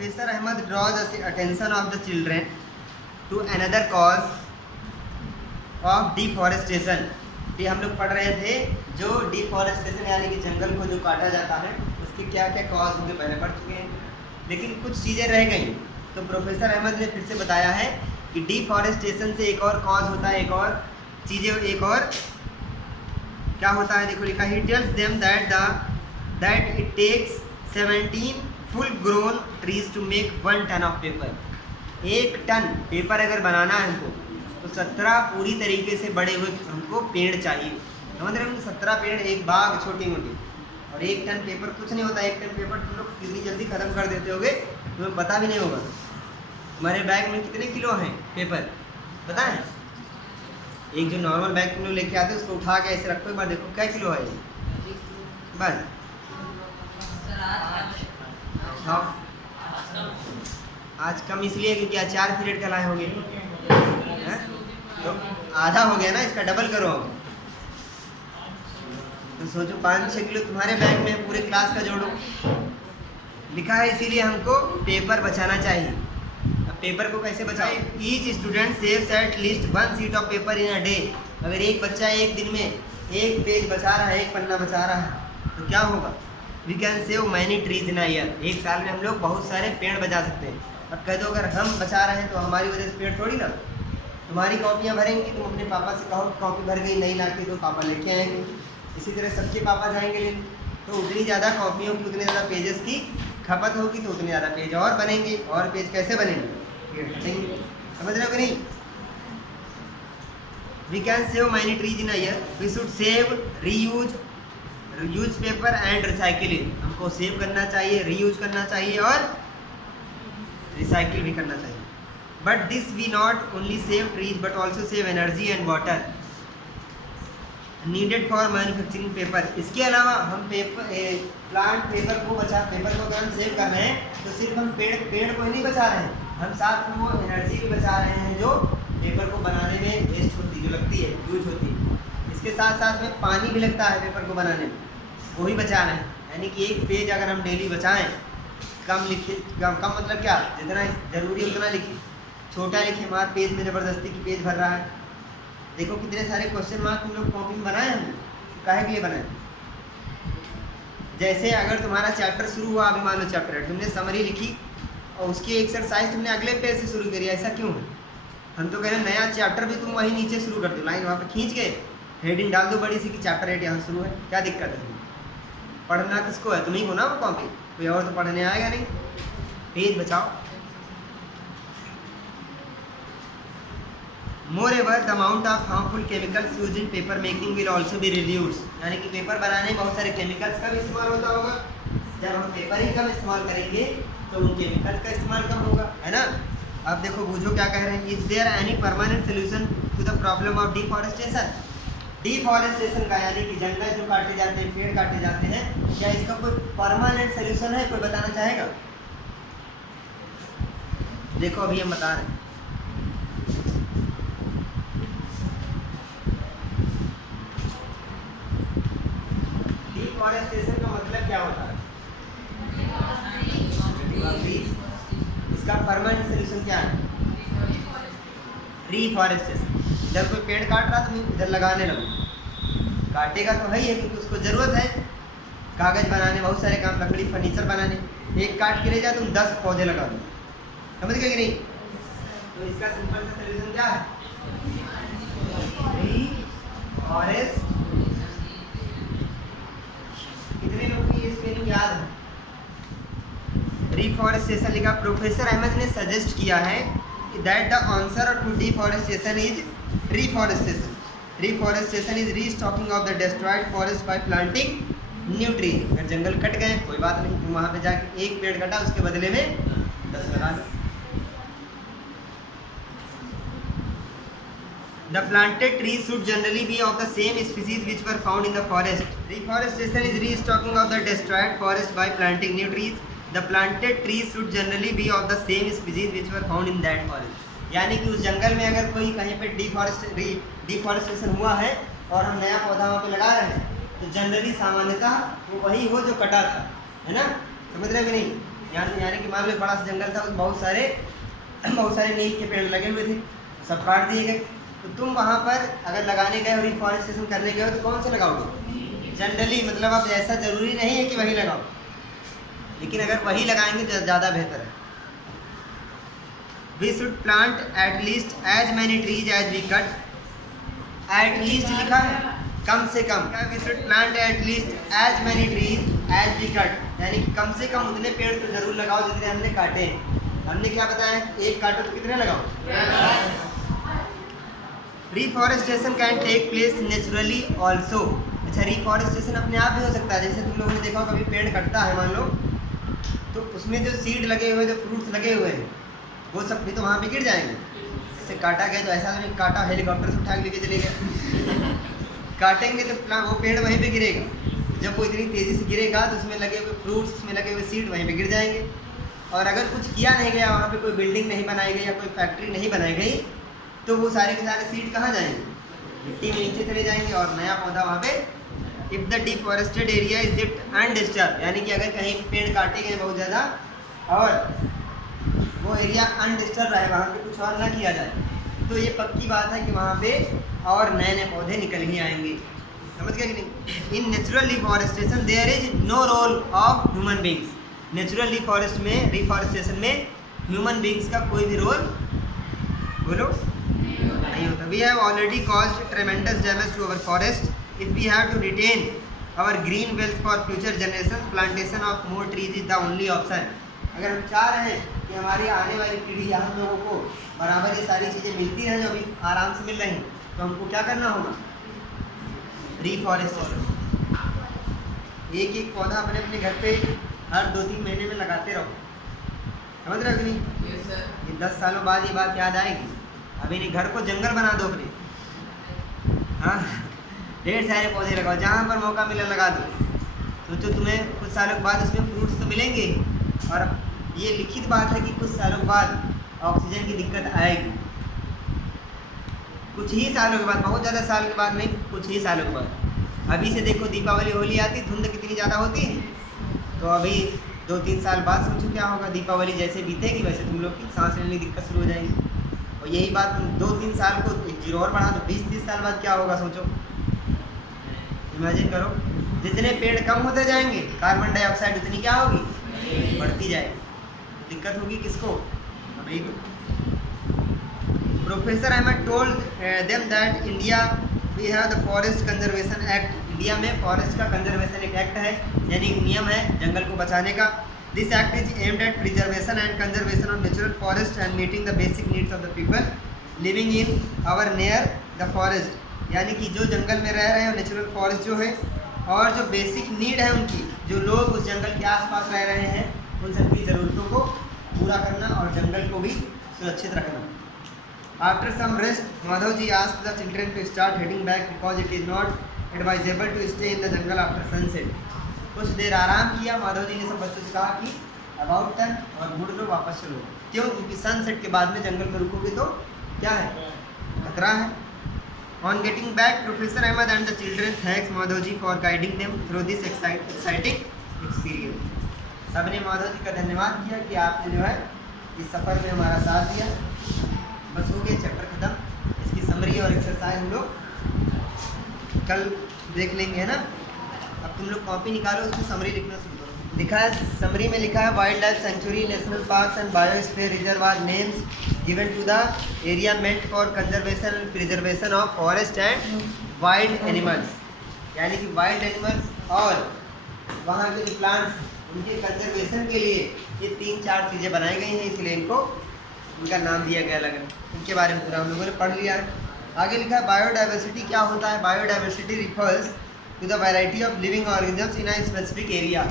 Professor Ahmed draws the attention of the children to another cause of deforestation. ये हम लोग पढ़ रहे थे जो डिफॉरेस्टेशन यानी कि जंगल को जो काटा जाता है उसके क्या क्या कॉज होंगे पहले पढ़ चुके हैं, लेकिन कुछ चीज़ें रह गई। तो प्रोफेसर अहमद ने फिर से बताया है कि डिफॉरेस्टेशन से एक और कॉज होता है, एक और चीज़ें, एक और क्या होता है। देखो लिखा, he tells them that it takes 17 full grown trees to make 1 ton of paper. 1 ton paper अगर बनाना है हमको तो 17 पूरी तरीके से बड़े हुए हमको पेड़ चाहिए। समझ रहे हो, 17 पेड़, एक बाग छोटी मोटी, और 1 टन पेपर कुछ नहीं होता। 1 टन पेपर तुम लोग कितनी जल्दी ख़त्म कर देते होगे तुम्हें पता भी नहीं होगा। तुम्हारे बैग में कितने किलो हैं पेपर पता है? एक जो नॉर्मल बैग तुम लोग लेके आते हो उसको उठा के ऐसे रखो, एक बार देखो क्या किलो है ये। बस आज कम इसलिए क्योंकि आज 4 पीरियड का लाए होंगे, तो आधा हो गया ना, इसका डबल करो। तो सोचो 5-6 किलो तुम्हारे बैग में, पूरे क्लास का जोड़ो। लिखा है इसीलिए हमको पेपर बचाना चाहिए। अब पेपर को कैसे बचाए? Each student saves at least 1 sheet of paper in a day. अगर एक बच्चा एक दिन में 1 पेज बचा रहा है, 1 पन्ना बचा रहा है तो क्या होगा? We can save many trees in a year. एक साल में हम लोग बहुत सारे पेड़ बचा सकते हैं। अब कह दो अगर हम बचा रहे हैं तो हमारी वजह से पेड़ थोड़ी ना। तुम्हारी कॉपियाँ भरेंगी, तुम अपने पापा से कहो कॉपी भर गई नहीं लाके, तो पापा लेके आएंगे। इसी तरह सबके पापा जाएंगे लेने, तो उतनी ज़्यादा कॉपियों की, उतने ज़्यादा पेजेस की खपत होगी, तो उतने ज़्यादा पेज और बनेंगे। और पेज कैसे बनेंगे? हटेंगे। समझ रहे हो कि नहीं? We can save many trees in a year. We should save, reuse paper and recycle it. हमको सेव करना चाहिए, रीयूज करना चाहिए और रिसाइकिल भी करना चाहिए। But this we not only save trees but also save energy and water needed for manufacturing paper. इसके अलावा हम प्लांट पेपर को अगर हम सेव कर रहे हैं तो सिर्फ हम पेड़ को ही नहीं बचा रहे हैं, हम साथ में वो एनर्जी भी बचा रहे हैं जो पेपर को बनाने में वेस्ट होती, जो लगती है, यूज होती है। इसके साथ साथ में पानी भी लगता है पेपर को बनाने में, वो भी बचा रहे हैं। यानी कि एक पेज अगर हम डेली बचाएँ, कम लिखे, कम मतलब क्या, जितना ज़रूरी है उतना लिखें, छोटा लिखे, हमारे पेज में ज़बरदस्ती की पेज भर रहा है। देखो कितने सारे क्वेश्चन मार्क तुम लोग कॉपी में बनाए हैं, काहे के लिए बनाए? जैसे अगर तुम्हारा चैप्टर शुरू हुआ, अभी मान लो चैप्टर है, तुमने समरी लिखी और उसकी एक्सरसाइज तुमने अगले पेज से शुरू करी, ऐसा क्यों है? हम तो कह रहे हैं नया चैप्टर भी तुम वहीं नीचे शुरू कर दो, लाइन वहाँ पे खींच के हेडिंग डाल दो बड़ी सी कि चैप्टर 8 यहाँ शुरू है। क्या दिक्कत है? पढ़ना किसको है? तुम्हीं को ना वो कॉपी, कोई और तो पढ़ने आएगा नहीं। पेज बचाओ। Moreover, the amount of harmful chemicals used in paper making will also be reduced. यानी कि पेपर बनाने में बहुत सारे केमिकल्स का भी इस्तेमाल होता होगा। जब हम पेपर ही कम इस्तेमाल करेंगे तो उन केमिकल्स का इस्तेमाल कम होगा, है ना? अब देखो बूझो क्या कह रहे हैं। Is there any permanent solution to the problem of deforestation? Deforestation का यानी कि जंगल जो काटे जाते हैं, पेड़ काटे जाते हैं, क्या इसका कोई परमानेंट सोल्यूशन है? कोई बताना चाहेगा? देखो अभी हम बता रहे हैं। डिफॉरेस्टेशन का मतलब क्या होता है? इसका परमानेंट सोल्यूशन क्या है? रीफॉरेस्टेशन। इधर कोई पेड़ काट रहा तो इधर लगाने लगो, काटेगा तो है ही है क्योंकि उसको ज़रूरत है कागज़ बनाने, बहुत सारे काम, लकड़ी, फर्नीचर बनाने। एक काट के ले जाए तुम 10 पौधे लगा दो, समझ गए कि नहीं? तो इसका सिंपल सा सोल्यूशन क्या है? रीफॉरेस्ट। कितने लोग की ये स्पेलिंग याद है? रिफॉरेस्टेशन लिखा। प्रोफेसर अहमद ने सजेस्ट किया है that the answer to deforestation is reforestation. Reforestation is restocking of the destroyed forest by planting new trees. अगर जंगल कट गए कोई बात नहीं, तुम वहाँ पे जाके एक पेड़ कटा उसके बदले में 10 लगा दो। The planted trees should generally be of the same species which were found in the forest. Reforestation is restocking of the destroyed forest by planting new trees. The planted trees should generally be of the same species which were found in that forest. यानी कि उस जंगल में अगर कोई कहीं पे deforestation हुआ है और हम नया पौधा वहाँ पे लगा रहे हैं तो जनरली सामान्यतः वो वही हो जो कटा था, है ना? समझ रहे हो कि नहीं? यानी कि मान लो बड़ा सा जंगल था, उसमें बहुत सारे नीम के पेड़ लगे हुए थे, सब काट दिए गए। तो तुम वहाँ पर अगर लगाने गए और रिफॉरेस्टेशन करने गए हो तो कौन से लगाओगे? जनरली मतलब अब ऐसा ज़रूरी नहीं है कि वही लगाओ, लेकिन अगर वही लगाएंगे तो ज़्यादा बेहतर है। We should plant at least as many trees as we cut. At least लिखा है, कम से कम। We should plant at least as many trees as we cut, यानी कि कम से कम उतने पेड़ तो जरूर लगाओ जितने हमने काटे हैं। हमने क्या बताया, एक काटो तो कितने लगाओ। Reforestation can take place naturally also. अच्छा, रिफॉरेस्टेशन अपने आप भी हो सकता है। जैसे तुम लोगों ने देखा हो कभी पेड़ कटता है मान लो, तो उसमें जो सीड लगे हुए, जो फ्रूट्स लगे हुए हैं, वो सब भी तो वहाँ पे गिर जाएंगे। जैसे काटा गया तो ऐसा नहीं काटा हेलीकॉप्टर से उठा के लेके चले गए। काटेंगे तो वो पेड़ वहीं पे गिरेगा। जब वो इतनी तेज़ी से गिरेगा तो उसमें लगे हुए फ्रूट्स, उसमें लगे हुए सीड वहीं पे गिर जाएंगे। और अगर कुछ किया नहीं गया, वहाँ पे कोई बिल्डिंग नहीं बनाई गई या कोई फैक्ट्री नहीं बनाई गई, तो वो सारे के सारे सीड कहाँ जाएंगे? मिट्टी में नीचे चले जाएंगे और नया पौधा वहाँ पे। If the deforested area is left undisturbed, यानी कि अगर कहीं पेड़ काटे गए बहुत ज़्यादा और वो एरिया अनडिस्टर्ब रहे, वहाँ पे कुछ और ना किया जाए, तो ये पक्की बात है कि वहाँ पे और नए नए पौधे निकल ही आएंगे। समझ गए कि नहीं? In natural reforestation there is no role of human beings. Natural reforestation में ह्यूमन बींग्स का कोई भी रोल बोलो नहीं होता। We have already caused tremendous damage to our forest. If we have to retain our green wealth for future generation, plantation of more trees is the only option. अगर हम चाह रहे हैं कि हमारी आने वाली पीढ़ी या हम लोगों को बराबर ये सारी चीज़ें मिलती हैं जो अभी आराम से मिल रही हैं, तो हमको क्या करना होगा? रिफॉरेस्टेशन। एक एक पौधा अपने अपने घर पे हर 2-3 महीने में लगाते रहो। समझ रहे हो कि नहीं? Yes, sir. ये 10 सालों बाद ये बात याद आएगी। अभी नहीं, घर को जंगल बना दो अपने। हाँ, ढेर सारे पौधे लगाओ, जहाँ पर मौका मिले लगा दो। सोचो तुम्हें कुछ सालों के बाद उसमें फ्रूट्स तो मिलेंगे, और ये लिखित बात है कि कुछ सालों के बाद ऑक्सीजन की दिक्कत आएगी। कुछ ही सालों के बाद, बहुत ज़्यादा साल के बाद नहीं, कुछ ही सालों के बाद। अभी से देखो दीपावली होली आती, धुंध कितनी ज़्यादा होती है, तो अभी 2-3 साल बाद सोचो क्या होगा। दीपावली जैसे बीतेगी वैसे तुम लोग की सांस लेने की दिक्कत शुरू हो जाएगी। और यही बात 2-3 साल को एक जीरो और बढ़ा तो 20-30 साल बाद क्या होगा सोचो। इमेजिन करो, जितने पेड़ कम होते जाएंगे कार्बन डाइऑक्साइड उतनी क्या होगी? बढ़ती जाएगी। दिक्कत होगी किसको? अभी professor Ahmad told them that India we have the forest conservation act. India में फॉरेस्ट का कंजर्वेशन एक एक्ट है, यानी एक नियम है जंगल को बचाने का। This act is aimed at preservation and conservation of natural forest and meeting the basic needs of the people living in or near the forest. यानी कि जो जंगल में रह रहे हैं, नेचुरल फॉरेस्ट जो है, और जो बेसिक नीड है उनकी, जो लोग उस जंगल के आसपास रह रहे हैं, उन सबकी ज़रूरतों को पूरा करना और जंगल को भी सुरक्षित रखना। After some rest, Madhavji asked the children to start heading back because it is not advisable to stay in the jungle after sunset. कुछ देर आराम किया, माधव जी ने सब बच्चों से कहा कि अबाउट टर्न और मुड़ लो, वापस चलो। क्यों? क्योंकि सनसेट के बाद में जंगल में रुकोगे तो क्या है? खतरा है। On getting back, Professor Ahmed and the children thanks Madhav ji for guiding them through this exciting experience. सबने माधव जी का धन्यवाद किया कि आपने जो है इस सफ़र में हमारा साथ दिया। बस हो गया, चैप्टर खत्म। इसकी समरी और एक्सरसाइज हम लोग कल देख लेंगे, है ना। अब तुम लोग कॉपी निकालो, उसकी समरी लिखना शुरू करो। लिखा है, समरी में लिखा है, wild life sanctuary, national parks and biosphere reserve are names given to the area meant for conservation and preservation of forest and wild animals. यानी कि वाइल्ड एनिमल्स और वहाँ के जो प्लांट्स, उनके कंजर्वेशन के लिए ये 3-4 चीज़ें बनाई गई हैं, इसलिए इनको उनका नाम दिया गया अलग। इनके बारे में पूरा हम लोगों ने पढ़ लिया है। आगे लिखा है, बायोडाइवर्सिटी क्या होता है? Biodiversity refers to the variety of living organisms in a specific area.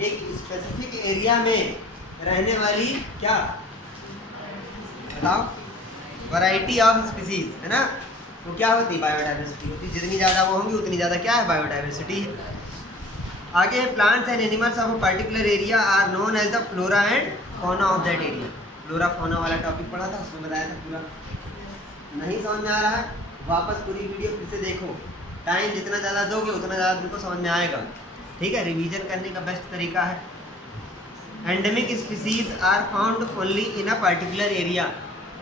एक स्पेसिफिक एरिया में रहने वाली क्या बताओ? वैरायटी ऑफ स्पीसीज, है ना। तो क्या होती है? बायोडाइवर्सिटी होती है। जितनी ज़्यादा वो होंगी उतनी ज़्यादा क्या है? बायोडाइवर्सिटी है। आगे plants and animals of a particular area are known as the flora and fauna of that area. Flora fauna वाला टॉपिक पढ़ा था, उसमें बताया था पूरा। नहीं समझ में आ रहा है, वापस पूरी वीडियो फिर से देखो। टाइम जितना ज़्यादा दोगे उतना ज़्यादा तुमको समझ में आएगा। ठीक है, रिवीजन करने का बेस्ट तरीका है। Endemic species are found only in a particular area.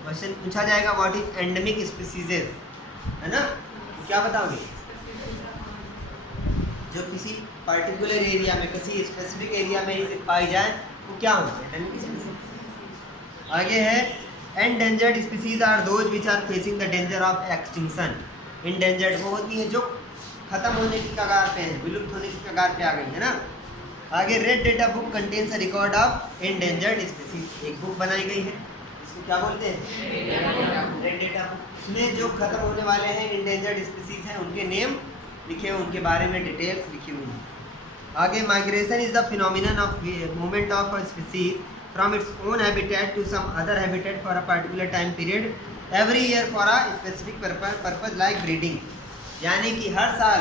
Question पूछा जाएगा व्हाट इज एंडेमिक स्पीसीज, है ना? तो क्या बताओगे? जो किसी पर्टिकुलर एरिया में, किसी स्पेसिफिक एरिया में ही पाई जाए वो क्या होता है? Endemic species. आगे है endangered species are those which are facing the danger of extinction. Endangered वो होती है जो खत्म होने की कगार पे है, विलुप्त होने की कगार पे आ गई है ना। आगे red data book contains a record of endangered species. एक बुक बनाई गई है, इसको क्या बोलते हैं? Red data book. इसमें जो खत्म होने वाले हैं एंडेंजर्ड स्पीसीज हैं उनके नेम लिखे हुए, उनके बारे में डिटेल्स लिखी हुई हैं। आगे migration is the phenomenon of movement of a species from its own habitat to some other habitat for a particular time period every year for a specific purpose like breeding. यानी कि हर साल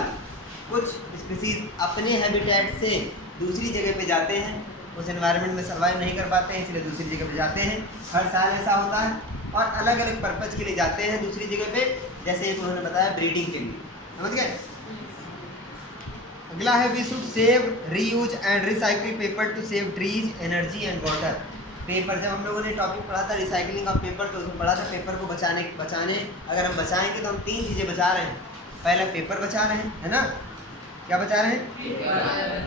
कुछ species अपने habitat से दूसरी जगह पे जाते हैं, उस एनवायरनमेंट में सर्वाइव नहीं कर पाते हैं इसलिए दूसरी जगह पे जाते हैं। हर साल ऐसा होता है और अलग अलग पर्पज के लिए जाते हैं दूसरी जगह पे, जैसे एक उन्होंने बताया ब्रीडिंग के लिए। समझ गए? अगला है we should save reuse and recycle paper to save trees energy and water. Paper, जब हम लोगों ने टॉपिक पढ़ा था रिसाइकलिंग ऑफ पेपर तो उसमें पढ़ा था पेपर को बचाने अगर हम बचाएंगे तो हम 3 चीज़ें बचा रहे हैं। पहला पेपर बचा रहे हैं, है ना? क्या बचा रहे हैं?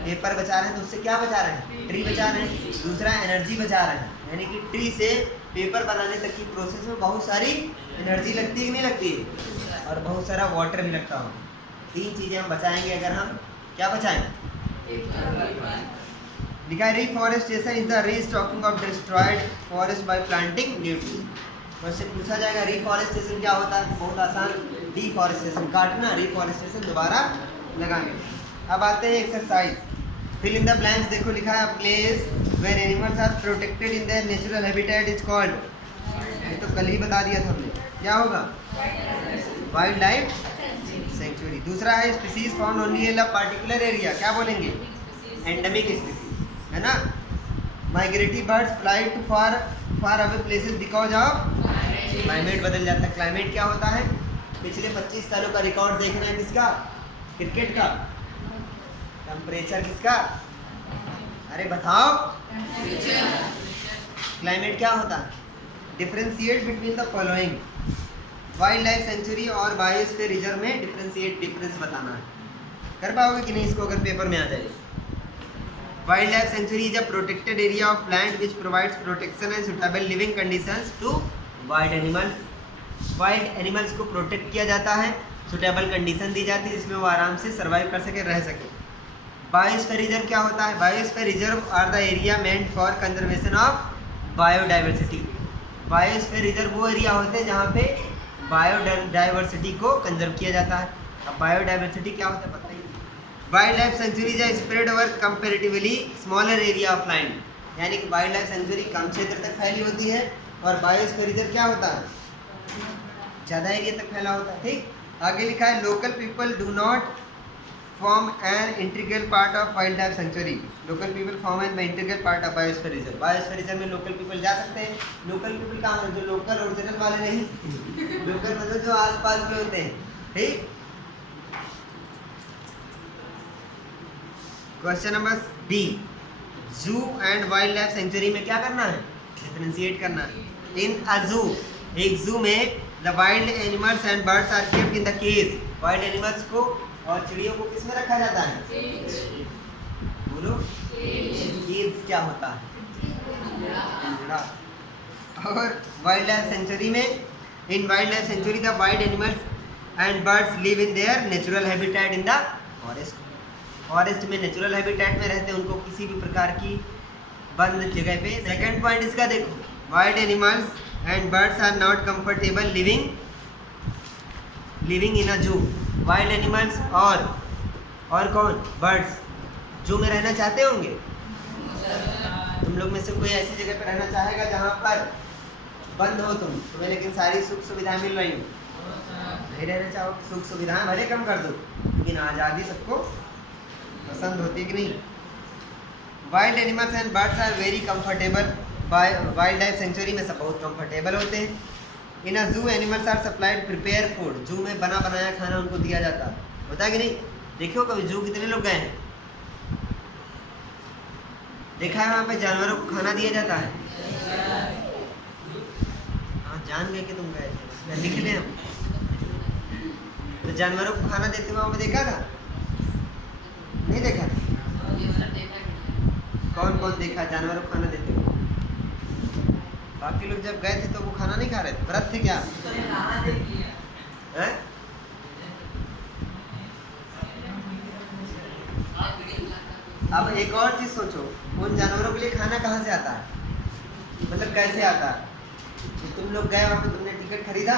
पेपर बचा रहे हैं। तो उससे क्या बचा रहे हैं? ट्री बचा रहे हैं। दूसरा एनर्जी बचा रहे हैं, यानी कि ट्री से पेपर बनाने तक की प्रोसेस में बहुत सारी एनर्जी लगती है कि नहीं लगती है, और बहुत सारा वाटर भी लगता हो। 3 चीज़ें हम बचाएंगे अगर हम क्या बचाएं? लिखा है reforestation is the restocking of destroyed forest by planting new tree. Question पूछा जाएगा रिफॉरेस्टेशन क्या होता है? बहुत आसान, डिफॉरेस्टेशन काटना, रिफॉरेस्टेशन दोबारा लगाना। अब आते हैं exercise fill in the blanks. देखो लिखा है place where animals are protected in their natural habitat is called, ये तो कल ही बता दिया था हमने, क्या होगा? Wild life sanctuary. दूसरा है species found only in a particular area, क्या बोलेंगे? एंडेमिक स्पीसीज, है ना? Migratory birds fly to far away places because of climate बदल जाता है। क्लाइमेट क्या होता है? पिछले 25 सालों का रिकॉर्ड देखना है किसका? क्रिकेट का। टेम्परेचर किसका? अरे बताओ। क्लाइमेट क्या होता है? Differentiate between the following. Wild life century और बायोस्फीयर रिजर्व में डिफरेंस बताना है। कर पाओगे कि नहीं इसको अगर पेपर में आ जाए? Wild life sanctuary is a protected area of land which provides protection and suitable living conditions to wild animals. Wild animals को प्रोटेक्ट किया जाता है, सुटेबल कंडीशन दी जाती है जिसमें वो आराम से सर्वाइव कर सके, रह सके। बायोस्फीयर रिजर्व क्या होता है? Biosphere reserve are the area meant for conservation of biodiversity. Biosphere reserve वो एरिया होते हैं जहाँ पे बायोडाइवर्सिटी को कंजर्व किया जाता है। अब बायोडाइवर्सिटी क्या होता है बताइए? Wild life sanctuary is spread over comparatively smaller area of land, यानी कि वाइल्ड लाइफ सेंचुरी कम क्षेत्र तक फैली होती है और बायोस्फीयर रिजर्व क्या होता है? ज़्यादा एरिया तक फैला होता है। ठीक, आगे लिखा है local people do not form an integral part of wild life century. Local people form an integral part of biosphere reserve. Biosphere reserve में लोकल पीपल जा सकते हैं। लोकल पीपल कहाँ है? जो लोकल ओरिजिनल वाले नहीं, लोकल मतलब जो आसपास में होते हैं। ठीक, क्वेश्चन नंबर बी, जू एंड वाइल्ड लाइफ सेंचुरी में क्या करना है? डिफरेंशिएट करना है। इन अ जू, एक जू में the wild animals and birds are kept in the cage. Wild animals को और चिड़ियों को किस में रखा जाता है? बोलो, केज क्या होता है? पिंजरा। और वाइल्ड लाइफ सेंचुरी में, इन wild life century the wild animals and birds live in their natural habitat in the forest. Forest में नेचुरल हैबिटेट में रहते हैं, उनको किसी भी प्रकार की बंद जगह पे। सेकंड पॉइंट इसका देखो, wild animals and birds are not comfortable living in a zoo. Wild animals और कौन? बर्ड्स जू में रहना चाहते होंगे। तुम लोग में से कोई ऐसी जगह पर रहना चाहेगा जहाँ पर बंद हो तुम्हें लेकिन सारी सुख सुविधाएं मिल रही हो? नहीं रहना चाहो। सुख सुविधाएं भले कम कर दो लेकिन आज़ादी सबको पसंद होती कि नहीं? Wild animals and birds are very comfortable. Wild life sanctuary में सब बहुत कंफर्टेबल होते हैं। In a zoo animals are supplied prepare food. Zoo में बना बनाया खाना उनको दिया जाता है, होता है कि नहीं? देखियो कभी जू कितने लोग गए हैं? देखा है वहाँ पे जानवरों को खाना दिया जाता है? हाँ, जान गए कि तुम गए थे, लिख ले हम। तो जानवरों को खाना देते हुए वहाँ पे देखा था? नहीं देखा? कौन कौन देखा जानवरों को खाना देते हुए? बाकी लोग जब गए थे तो वो खाना नहीं खा रहे थे, व्रत थे क्या? है? अब एक और चीज सोचो, उन जानवरों के लिए खाना कहाँ से आता है, मतलब कैसे आता है? तो तुम लोग गए वहाँ पे, तुमने टिकट खरीदा,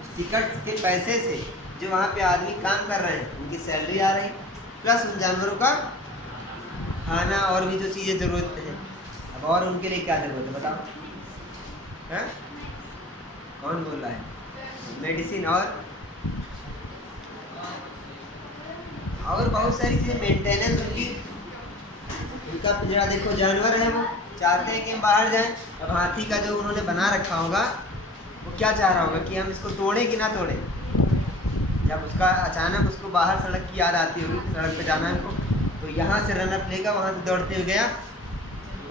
उस टिकट के पैसे से जो वहाँ पे आदमी काम कर रहे हैं उनकी सैलरी आ रही, प्लस उन जानवरों का खाना और भी जो चीज़ें ज़रूरत है। अब और उनके लिए क्या ज़रूरत है बताओ? हैं? कौन बोल रहा है? मेडिसिन और बहुत सारी चीज़ें, मेंटेनेंस उनकी, उनका पिंजरा देखो, जानवर है वो चाहते हैं कि हम बाहर जाएं। अब हाथी का जो उन्होंने बना रखा होगा वो क्या चाह रहा होगा कि हम इसको तोड़ें कि ना तोड़ें। जब उसका अचानक उसको बाहर सड़क की याद आती होगी, सड़क पे जाना है उनको, तो यहाँ से रनअप लेगा, वहाँ से दौड़ते हुए गया,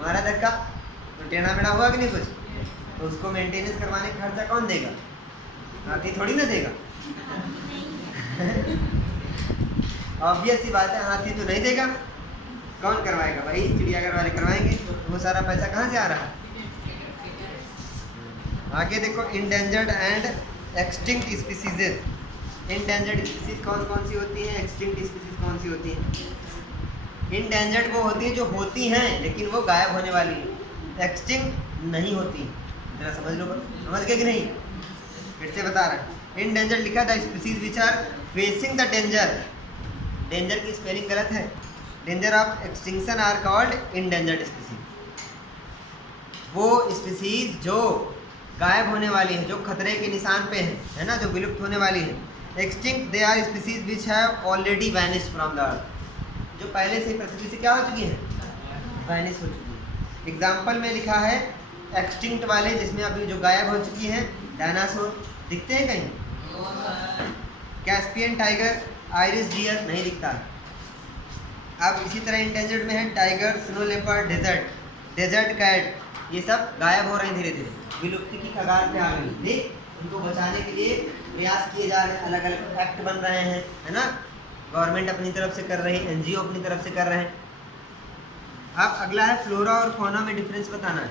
मारा धक्का, तो टेढ़ा मेढ़ा हुआ कि नहीं कुछ, तो उसको मेंटेनेंस करवाने का खर्चा कौन देगा? हाथी थोड़ी ना देगा। ऑब्वियस सी बात है, हाथी तो नहीं देगा, कौन करवाएगा? भाई चिड़ियाघर वाले करवाएंगे। तो वो सारा पैसा कहाँ से आ रहा है? आगे देखो, endangered and extinct species. Endangered species कौन कौन सी होती हैं? एक्सटिंक्ट स्पीसीज कौन सी होती हैं? इंडेंजर्ड वो होती है जो होती हैं लेकिन वो गायब होने वाली है, एक्सटिंक्ट नहीं होती। जरा समझ लो, समझ गए कि नहीं? फिर से बता रहा है, इंडेंजर्ड लिखा था species which are facing the danger. Danger की स्पेलिंग गलत है, danger of extinction are called endangered species. वो स्पीसीज जो गायब होने वाली है, जो खतरे के निशान पे है ना, जो विलुप्त होने वाली है। Extinct they are species which have already vanished from the earth, जो पहले से पृथ्वी से क्या हो चुकी है? वैनिश हो चुकी है। एग्जाम्पल में लिखा है एक्सटिंक्ट वाले, जिसमें अभी जो गायब हो चुकी हैं, डायनासोर दिखते हैं कहीं? कैस्पियन टाइगर, आयरिश डियर नहीं दिखता है। अब इसी तरह इंडेंजर्ड में है tiger, snow leopard, desert cat, ये सब गायब हो रहे हैं धीरे धीरे, विलुप्ति की कगार पे आ गई। देख, उनको बचाने के लिए प्रयास किए जा रहे हैं, अलग अलग एक्ट बन रहे हैं, है ना, गवर्नमेंट अपनी तरफ से कर रही है, एनजीओ अपनी तरफ से कर रहे हैं। अब अगला है फ्लोरा और फौना में डिफरेंस बताना है।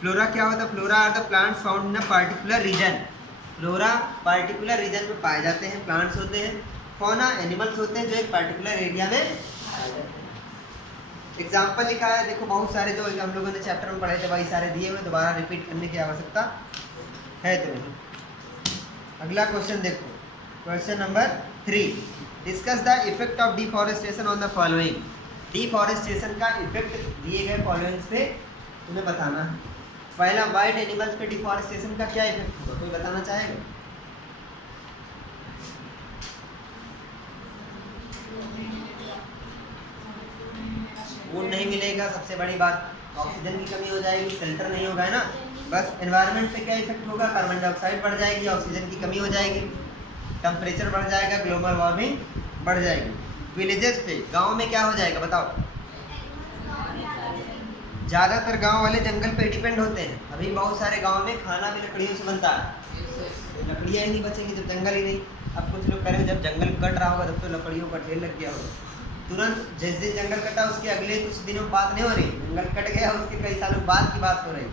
फ्लोरा क्या होता है? Flora are the plants found in a particular region. Flora particular region में पाए जाते हैं, प्लांट्स होते हैं। फौना एनिमल्स होते हैं जो एक पार्टिकुलर एरिया में पाए जाते हैं। एग्जाम्पल लिखा है, देखो बहुत सारे जो हम लोगों ने चैप्टर में पढ़े थे वही सारे दिए हुए, दोबारा रिपीट करने की आवश्यकता है तो नहीं। अगला क्वेश्चन देखो, question number 3, discuss the effect of deforestation on the following. Deforestation का इफेक्ट दिए गए फॉलोइंग्स पे तुम्हें बताना है। पहला, वाइल्ड एनिमल्स पे डिफॉरेस्टेशन का क्या इफेक्ट होगा, कोई बताना चाहेगा? फूड नहीं मिलेगा, सबसे बड़ी बात, ऑक्सीजन की कमी हो जाएगी, शेल्टर नहीं होगा, है ना। बस एनवायरनमेंट पे क्या इफेक्ट होगा? कार्बन डाइऑक्साइड बढ़ जाएगी, ऑक्सीजन की कमी हो जाएगी, टेम्परेचर बढ़ जाएगा, ग्लोबल वार्मिंग बढ़ जाएगी। विलेजेस पे, गांव में क्या हो जाएगा बताओ? ज़्यादातर गांव वाले जंगल पे डिपेंड होते हैं। अभी बहुत सारे गांव में खाना भी लकड़ियों से बनता है, लकड़ियाँ ही नहीं बचेंगी जब जंगल ही नहीं। अब कुछ लोग कह रहे हैं जब जंगल कट रहा होगा तब तो लकड़ियों का ढेर लग गया होगा। तुरंत जिस दिन जंगल कटा उसके अगले कुछ दिनों बात नहीं हो रही, जंगल कट गया उसके कई सालों बाद की बात हो रही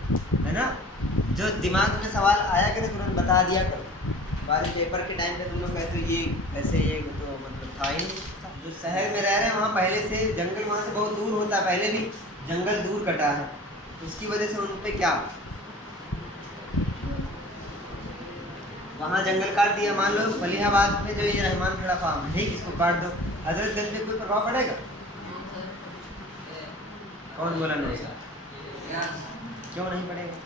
है ना। जो दिमाग में सवाल आया करे तुरंत बता दिया करो। बाद पेपर के टाइम पे तुम लोग कहते हो ये ऐसे, ये तो मतलब था ही। जो शहर में रह रहे हैं वहाँ पहले से जंगल वहाँ से बहुत दूर होता है, पहले भी जंगल दूर कटा है, उसकी वजह से उन पर क्या, वहाँ जंगल काट दिया। मान लो फलीहाबाद में जो ये रहमान खड़ा फार्म है, ठीक, इसको काट दो, हजरतगंज में कोई प्रभाव पड़ेगा? कौन बोला नहीं सर? क्यों नहीं पड़ेगा?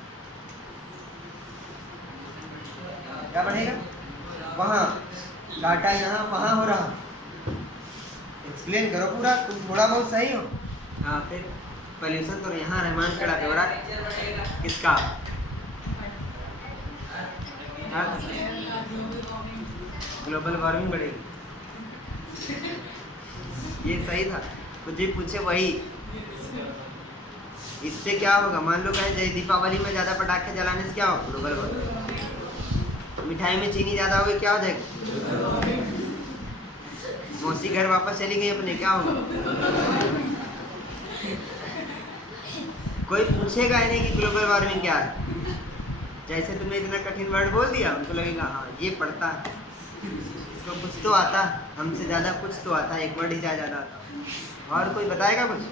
क्या बढ़ेगा? वहाँ काटा, यहाँ वहाँ हो रहा। एक्सप्लेन करो पूरा, तुम थोड़ा बहुत सही हो। हाँ, फिर पॉल्यूशन तो यहाँ रहमान खड़ा हो रहा, किसका? ग्लोबल वार्मिंग बढ़ेगी। ये सही था, कुछ भी पूछे वही इससे क्या होगा, मान लो कहें जय दीपावली में ज़्यादा पटाखे जलाने से क्या होगा, ग्लोबल वार्मिंग। मिठाई में चीनी ज़्यादा हो गई, क्या हो जाएगा, मौसी घर वापस चली गई अपने, क्या होगा। कोई पूछेगा ही नहीं कि ग्लोबल वार्मिंग क्या है। जैसे तुमने इतना कठिन वर्ड बोल दिया, उनको लगेगा हाँ ये पढ़ता है, इसको कुछ तो आता, हमसे ज़्यादा कुछ तो आता है, एक वर्ड ही ज़्यादा आता। और कोई बताएगा कुछ।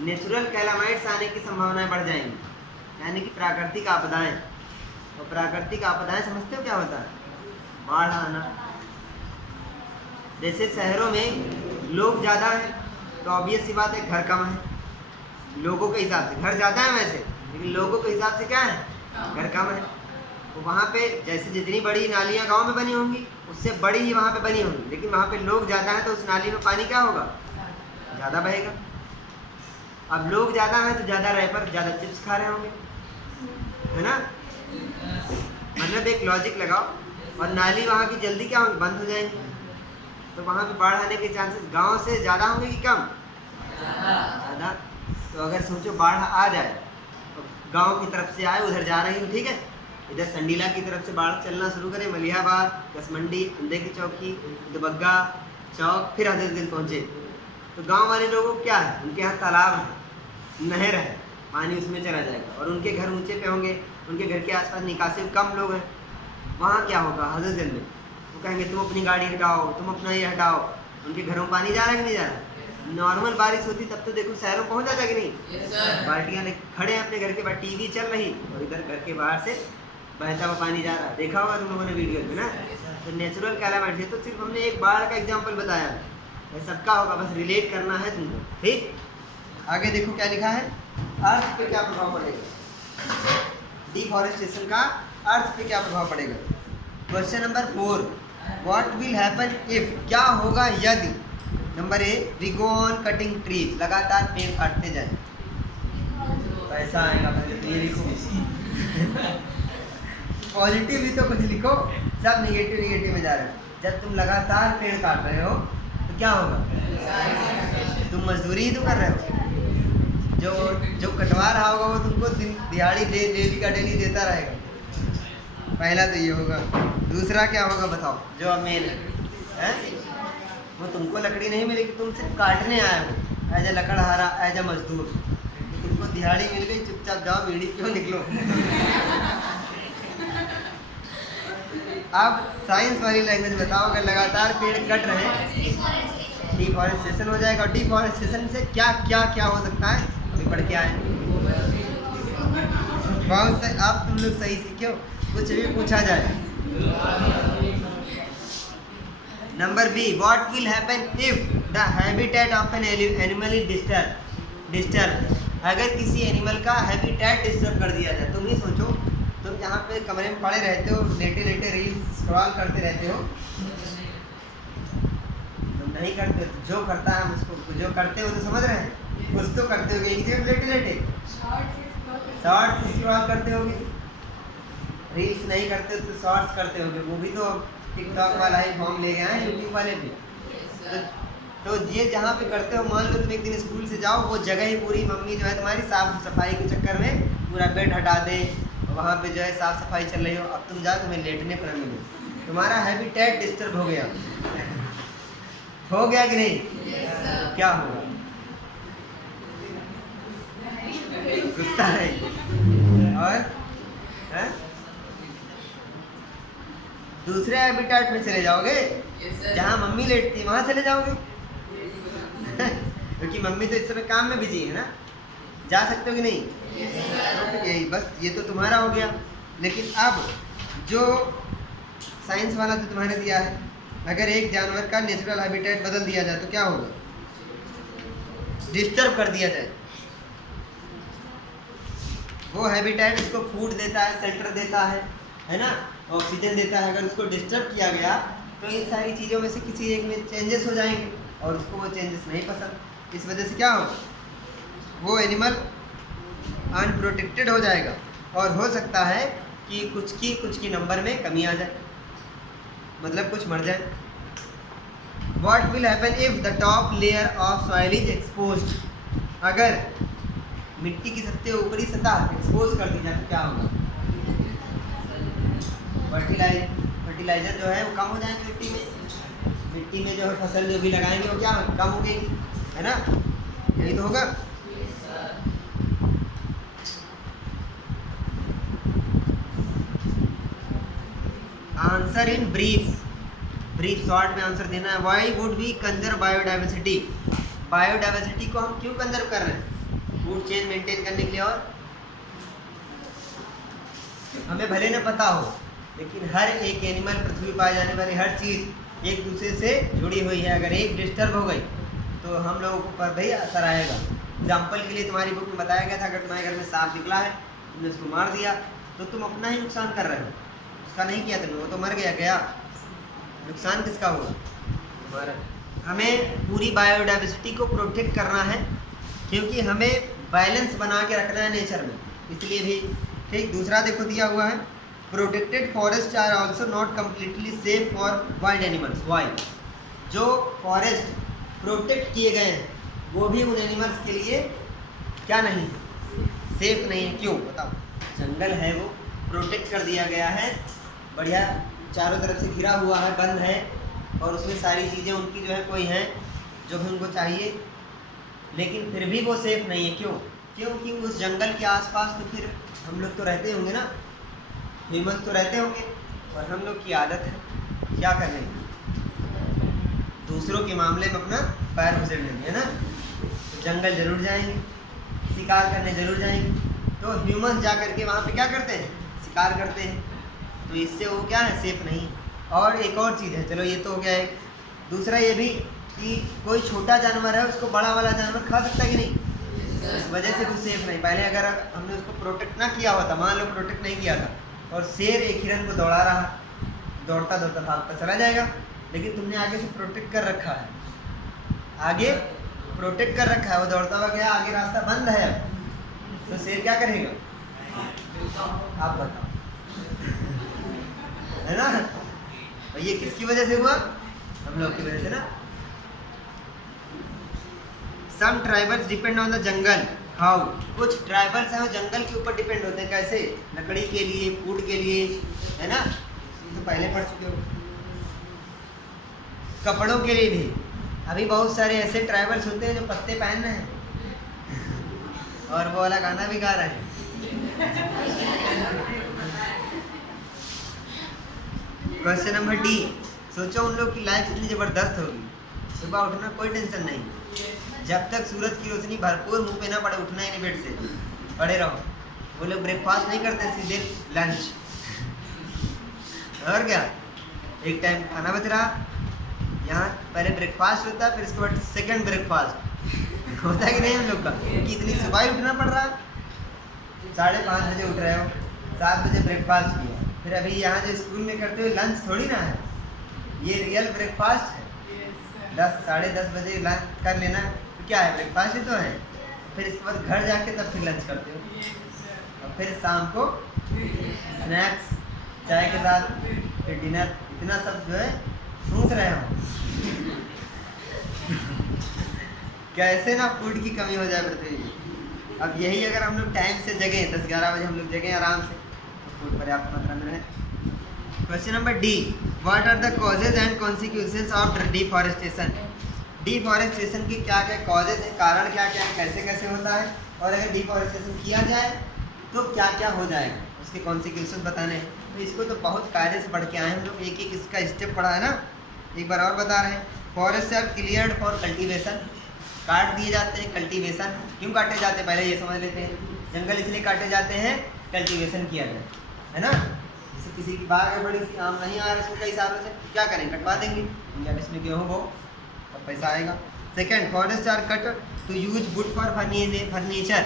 नेचुरल कैलामाइट्स आने की संभावनाएं बढ़ जाएंगी, यानी कि प्राकृतिक आपदाएं। और प्राकृतिक आपदाएं समझते हो क्या होता है, बाढ़ आना। जैसे शहरों में लोग ज़्यादा हैं तो ऑब्वियस सी बात है घर कम है, लोगों के हिसाब से घर ज़्यादा है वैसे, लेकिन लोगों के हिसाब से क्या है, घर कम है। तो वहाँ पे जैसे जितनी बड़ी नालियाँ गांव में बनी होंगी उससे बड़ी ही वहाँ पे बनी होंगी, लेकिन वहाँ पे लोग ज़्यादा हैं तो उस नाली में पानी क्या होगा, ज़्यादा बहेगा। अब लोग ज़्यादा हैं तो ज़्यादा रैपर ज़्यादा चिप्स खा रहे होंगे, है ना। मतलब एक लॉजिक लगाओ, और नाली वहाँ की जल्दी क्या होंगी, बंद हो जाएंगी, तो वहाँ पे बाढ़ आने के चांसेस गांव से ज़्यादा होंगे कि कम, ज़्यादा। तो अगर सोचो बाढ़ आ जाए तो गांव की तरफ से आए, उधर जा रही हो, ठीक है, इधर संडीला की तरफ से बाढ़ चलना शुरू करे, मलिहाबाद, कसमंडी, अंधे की चौकी, दुबग्गा चौक, फिर हजरतगंज पहुँचे, तो गांव वाले लोगों को क्या है, उनके यहाँ तालाब है, नहर है, पानी उसमें चला जाएगा, और उनके घर ऊंचे पे होंगे, उनके घर के आसपास निकासी कम लोग हैं। वहाँ क्या होगा, हजरतगंज में वो कहेंगे तुम अपनी गाड़ी हटाओ, तुम अपना ये हटाओ। उनके घरों में पानी जा रहा है कि नहीं जा रहा। नॉर्मल बारिश होती तब तो देखो शहरों पहुँच जाता कि नहीं, बाल्टियाँ खड़े हैं अपने घर के बाहर, टीवी चल रही और इधर घर के बाहर से बहता हुआ पानी जा रहा है, देखा होगा तुम लोगों ने वीडियो में ना। तो नेचुरल कैलामिटी है, तो सिर्फ हमने एक बाढ़ का एग्जाम्पल बताया, सबका होगा, बस रिलेट करना है तुमको, ठीक। आगे देखो क्या लिखा है, अर्थ पे क्या प्रभाव पड़ेगा, डिफॉरेस्टेशन का अर्थ पे क्या प्रभाव पड़ेगा। Question number 4, what will happen if, क्या होगा यदि। Number A, we go on cutting trees, लगातार पेड़ काटते जाए, पैसा आएगा, तो ये लिखो। पॉजिटिव भी तो कुछ लिखो, सब निगेटिव में जा रहे हो। जब तुम लगातार पेड़ काट रहे हो तो क्या होगा, तुम मजदूरी ही तो कर रहे हो, जो कटवा रहा होगा वो तुमको दिहाड़ी डेली का डेली देता रहेगा। पहला तो ये होगा। दूसरा क्या होगा बताओ, जो अब मेन है, वो तुमको लकड़ी नहीं मिलेगी, तुम सिर्फ काटने आए हो एज ए लकड़हारा, एज ए मजदूर, तुमको दिहाड़ी मिल गई, चुपचाप जाओ बीड़ी क्यों निकलो। अब साइंस वाली लैंग्वेज बताओ, अगर लगातार पेड़ कट रहे हैं डिफॉरेस्टेशन हो जाएगा, और डिफॉरेस्टेशन से क्या क्या क्या हो सकता है अभी पढ़ के आए, बहुत से। अब तुम लोग सही सीखो, कुछ भी पूछा जाए। Number B, what will happen if the habitat of an animal is disturb. अगर किसी एनिमल का हैबिटेट डिस्टर्ब कर दिया जाए, तुम ही सोचो, तुम यहाँ पे कमरे में पड़े रहते हो, लेटे लेटे रील्स स्क्रॉल करते रहते हो, तुम नहीं करते, जो करता है हम उसको, जो करते हो तो समझ रहे हैं, कुछ तो करते होगे, एक जगह लेटे लेटे शॉर्ट्स स्क्रॉल करते होगे, रील्स नहीं करते तो शॉर्ट्स करते होगे, वो भी तो टिकटॉक वाला ही फॉर्म ले गए हैं, यूट्यूब वाले भी। तो ये जहाँ पे करते हो, मान लो तुम एक दिन स्कूल से जाओ, वो जगह ही पूरी मम्मी जो है तुम्हारी साफ सफाई के चक्कर में पूरा बेड हटा दे, वहाँ पे जो है साफ सफाई चल रही हो, अब तुम जाओ तुम्हें लेटने पर मिले, तुम्हारा हैबिटेट डिस्टर्ब हो गया, हो गया कि नहीं, तो क्या होगा, गुस्सा नहीं, और है? दूसरे हैबिटेट में चले जाओगे, जहाँ मम्मी लेटती है वहाँ चले जाओगे, क्योंकि मम्मी तो इस समय काम में बिजी है ना, जा सकते हो कि नहीं, यही बस, ये तो तुम्हारा हो गया। लेकिन अब जो साइंस वाला तो तुम्हारे दिया है, अगर एक जानवर का नेचुरल हैबिटेट बदल दिया जाए तो क्या होगा, डिस्टर्ब कर दिया जाए, वो हैबिटेट उसको फूड देता है, शेल्टर देता है ना, ऑक्सीजन देता है, अगर उसको डिस्टर्ब किया गया तो इन सारी चीज़ों में से किसी एक में चेंजेस हो जाएंगे, और उसको वो चेंजेस नहीं पसंद, इस वजह से क्या होगा, वो एनिमल अनप्रोटेक्टेड हो जाएगा, और हो सकता है कि कुछ की नंबर में कमी आ जाए, मतलब कुछ मर जाए। What will happen if the top layer of soil is exposed? अगर मिट्टी की सबसे ऊपरी सतह एक्सपोज कर दी जाए तो क्या होगा? फर्टिलाइजर जो है वो कम हो जाएंगे मिट्टी में। मिट्टी में जो है फसल जो भी लगाएंगे वो क्या कम हो गई, है ना? यही तो होगा। आंसर इन ब्रीफ शॉर्ट में आंसर देना है। Why would we conserve biodiversity? Biodiversity को हम क्यों कंजर्व कर रहे हैं? फूड चेन मेंटेन करने के लिए। और हमें भले न पता हो लेकिन हर एक एनिमल, पृथ्वी पाए जाने वाली हर चीज़ एक दूसरे से जुड़ी हुई है। अगर एक डिस्टर्ब हो गई तो हम लोगों पर भी असर आएगा। एग्जाम्पल के लिए तुम्हारी बुक में बताया गया था, अगर तुम्हारे घर में सांप निकला है, तुमने उसको मार दिया तो तुम अपना ही नुकसान कर रहे हो, उसका नहीं किया तुमने, वो तो मर गया। नुकसान किसका हुआ? हमारा। हमें पूरी बायोडाइवर्सिटी को प्रोटेक्ट करना है क्योंकि हमें बैलेंस बना के रखना है नेचर में, इसलिए भी। ठीक, दूसरा देखो दिया हुआ है, protected forest are also not completely safe for wild animals. Why? जो फॉरेस्ट प्रोटेक्ट किए गए हैं वो भी उन एनिमल्स के लिए क्या नहीं है, सेफ नहीं है। क्यों बताओ? जंगल है वो प्रोटेक्ट कर दिया गया है, बढ़िया चारों तरफ से घिरा हुआ है, बंद है, और उसमें सारी चीज़ें उनकी जो है कोई हैं जो भी उनको चाहिए, लेकिन फिर भी वो सेफ नहीं है। क्यों? क्योंकि उस जंगल के आसपास तो फिर हम लोग तो रहते होंगे ना, ह्यूमन्स तो रहते होंगे, और हम लोग की आदत है क्या करने की, दूसरों के मामले में अपना पैर घुसेड़ने की, है ना? तो जंगल जरूर जाएंगे, शिकार करने जरूर जाएंगे, तो ह्यूमन्स जा करके वहाँ पे क्या करते हैं? शिकार करते हैं। तो इससे वो क्या है, सेफ नहीं। और एक और चीज़ है, चलो ये तो हो गया एक, दूसरा ये भी कि कोई छोटा जानवर है उसको बड़ा वाला जानवर खा सकता है कि नहीं? इस वजह से वो सेफ नहीं। पहले अगर हमने उसको प्रोटेक्ट ना किया होता, मान लो प्रोटेक्ट नहीं किया था और शेर एक हिरन को दौड़ा रहा, दौड़ता दौड़ता भागता चला जाएगा, लेकिन तुमने आगे से प्रोटेक्ट कर रखा है, आगे प्रोटेक्ट कर रखा है, वो दौड़ता हुआ गया, आगे रास्ता बंद है, तो शेर क्या करेगा? आप बताओ, है ना? और ये किसकी वजह से हुआ? हम लोग की वजह से ना। Some tribals depend on the jungle. How? कुछ ट्राइबल्स हैं वो जंगल के ऊपर डिपेंड होते हैं। कैसे? लकड़ी के लिए, फूड के लिए, है ना? तो पहले पढ़ चुके हो। कपड़ों के लिए भी। अभी बहुत सारे ऐसे ट्राइबल्स होते हैं जो पत्ते पहन रहे हैं और वो वाला गाना भी गा रहे हैं। Question number D. सोचो उन लोग की लाइफ कितनी ज़बरदस्त होगी। सुबह उठना कोई टेंशन नहीं, जब तक सूरज की रोशनी भरपूर मुंह पे ना पड़े उठना ही नहीं बेड से, पड़े रहो। वो लोग ब्रेकफास्ट नहीं करते, सीधे लंच। और क्या, एक टाइम खाना बच रहा, यहाँ पहले ब्रेकफास्ट होता है, फिर इसके बाद सेकंड ब्रेकफास्ट होता है कि नहीं हम लोग का? क्योंकि इतनी सुबह ही उठना पड़ रहा। 5:30 बजे उठ रहे हो, 7 बजे ब्रेकफास्ट किया, फिर अभी यहाँ जो स्कूल में करते हो लंच थोड़ी ना है, ये रियल ब्रेकफास्ट है। 10-10:30 बजे लंच कर लेना, तो क्या है, ब्रेकफास्ट ही तो है। फिर इसके बाद घर जाके तब फिर लंच करते हो, और फिर शाम को स्नैक्स चाय के साथ, फिर डिनर। इतना सब जो है सोच रहे हो कैसे ना फूड की कमी हो जाए पृथ्वी की। अब यही अगर हम लोग टाइम से जगें, 10-11 बजे हम लोग जगें आराम से, तो फूड पर्याप्त मात्रा में रहे। Question number D. What are the causes and consequences of deforestation? Deforestation के क्या क्या कॉजेज हैं, कारण क्या क्या है, कैसे कैसे होता है, और अगर डिफॉरेस्टेशन किया जाए तो क्या क्या हो जाएगा, उसके कॉन्सिक्वेंसेस बताने हैं। तो इसको तो बहुत कायदे से पढ़ के आए हम लोग, एक एक इसका स्टेप पढ़ा है ना। एक बार और बता रहे हैं। Forest are cleared for cultivation, काट दिए जाते हैं। कल्टीवेशन क्यों काटे जाते हैं, पहले ये समझ लेते हैं। जंगल इसलिए काटे जाते हैं कल्टीवेशन किया जाए, है ना। जैसे किसी की बाग है बड़ी सी, आम नहीं आ रहा है उसको कई सालों से, क्या करें, कटवा देंगे, या इसमें गेहूँ बो तब पैसा आएगा। Second, forest are cut to use wood for furniture.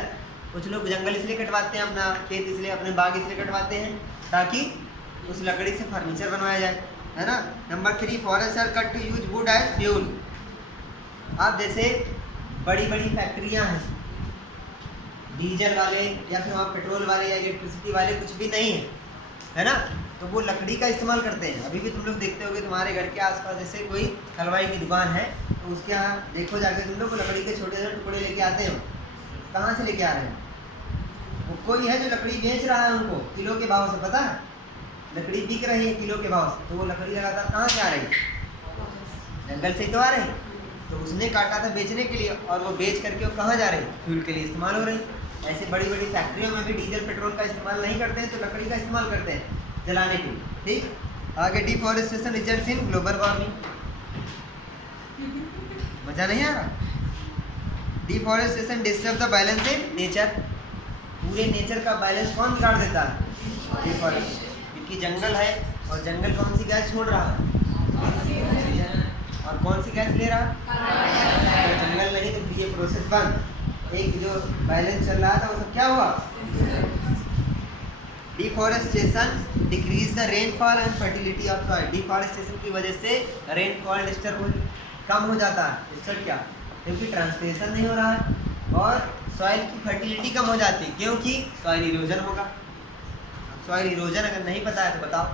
कुछ लोग जंगल इसलिए कटवाते हैं, अपना खेत इसलिए, अपने बाग इसलिए कटवाते हैं ताकि उस लकड़ी से फर्नीचर बनवाया जाए, है ना। Number 3, forest are cut to use wood as fuel. अब जैसे बड़ी बड़ी फैक्ट्रियां हैं, डीजल वाले या फिर वहाँ पेट्रोल वाले या इलेक्ट्रिसिटी वाले कुछ भी नहीं है, है ना, तो वो लकड़ी का इस्तेमाल करते हैं। अभी भी तुम लोग देखते होगे तुम्हारे घर के आसपास जैसे कोई हलवाई की दुकान है, तो उसके यहाँ देखो जाके तुम लोग, वो लकड़ी के छोटे छोटे टुकड़े लेके आते हो, कहाँ से लेके आ रहे हैं? वो कोई है जो लकड़ी बेच रहा है उनको किलो के भाव से, पता है? लकड़ी बिक रही है किलो के भाव से, तो वो लकड़ी लगातार कहाँ से आ रही है? जंगल से ही तो आ रही है। तो उसने काटा था बेचने के लिए, और वो बेच करके वो कहाँ जा रही है? फ्यूल के लिए इस्तेमाल हो रही है। ऐसे बड़ी बड़ी फैक्ट्रियों में भी डीजल पेट्रोल का इस्तेमाल नहीं करते हैं, तो लकड़ी का इस्तेमाल करते हैं जलाने के लिए। ठीक, आगे deforestation results in global warming. मजा नहीं आ रहा? Deforestation disturb the balance in nature. पूरे नेचर का बैलेंस कौन बिगाड़ देता है? डिफॉरेस्टेशन। क्योंकि जंगल है, और जंगल कौन सी गैस छोड़ रहा है? और कौन सी गैस ले रहा? तो जंगल नहीं तो फिर ये प्रोसेस बंद। एक जो बैलेंस चल रहा था वो सब क्या हुआ? Deforestation decrease the rainfall and fertility of soil. Deforestation की वजह से रेनफॉल डिस्टर्ब कम हो जाता है। डिस्टर्ब क्या? क्योंकि ट्रांसलेशन नहीं हो रहा है, और सॉइल की फर्टिलिटी कम हो जाती है, क्योंकि सॉइल इरोजन होगा। सॉइल इरोजन अगर नहीं पता है तो बताओ,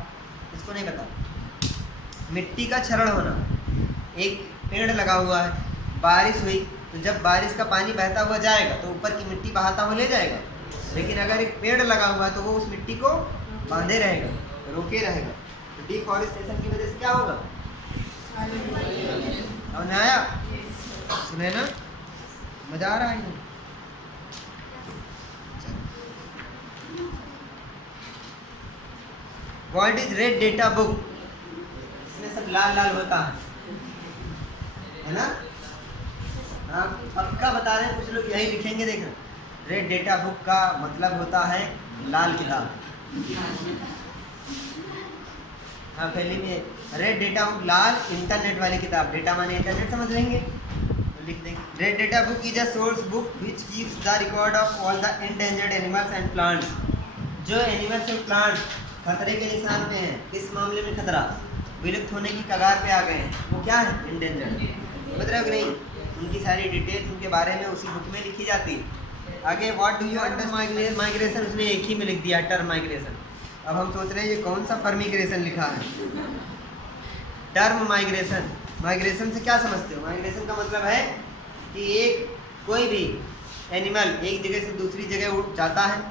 इसको नहीं पता? मिट्टी का क्षरण होना। एक पेड़ लगा हुआ है, बारिश हुई तो जब बारिश का पानी बहता हुआ जाएगा तो ऊपर की मिट्टी बहाता हुआ ले जाएगा, लेकिन अगर एक पेड़ लगा हुआ है तो वो उस मिट्टी को बांधे रहेगा, रोके रहेगा। तो डिफॉरेस्टेशन की वजह से क्या होगा? समझ में आया? सुने ना? मजा आ रहा है? What is red data book? इसमें सब लाल लाल होता है ना? हाँ, पक्का बता रहे हैं, कुछ लोग यही लिखेंगे। देखना, रेड डेटा बुक का मतलब होता है लाल किताब। हाँ, पहले में रेड डेटा बुक लाल इंटरनेट वाली किताब। डेटा माने इंटरनेट, समझ लेंगे तो लिख देंगे। Red data book is a source book which keeps the record of all the endangered animals and plants. जो एनिमल्स और प्लांट्स खतरे के निशान पे हैं, किस मामले में खतरा? विलुप्त होने की कगार पे आ गए हैं, वो क्या है? एंडेंजर्ड। समझ रहे हो कि नहीं? उनकी सारी डिटेल्स उनके बारे में उसी बुक में लिखी जाती है। आगे what do you understand migration, उसने एक ही में लिख दिया, टर्म माइग्रेशन। अब हम सोच रहे हैं ये कौन सा परमिग्रेशन लिखा है? Term migration. माइग्रेशन से क्या समझते हो? माइग्रेशन का मतलब है कि एक कोई भी एनिमल एक जगह से दूसरी जगह उठ जाता है।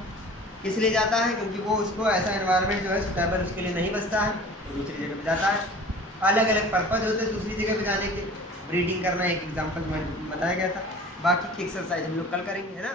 किस लिए जाता है? क्योंकि वो उसको ऐसा एनवायरनमेंट जो है सुटेबल उसके लिए नहीं बचता है, तो दूसरी जगह पे जाता है। अलग अलग पर्पज होते हैं दूसरी जगह पे जाने के। ब्रीडिंग करना एक एग्जाम्पल बताया गया था। बाकी की एक्सरसाइज हम लोग कल करेंगे, है ना?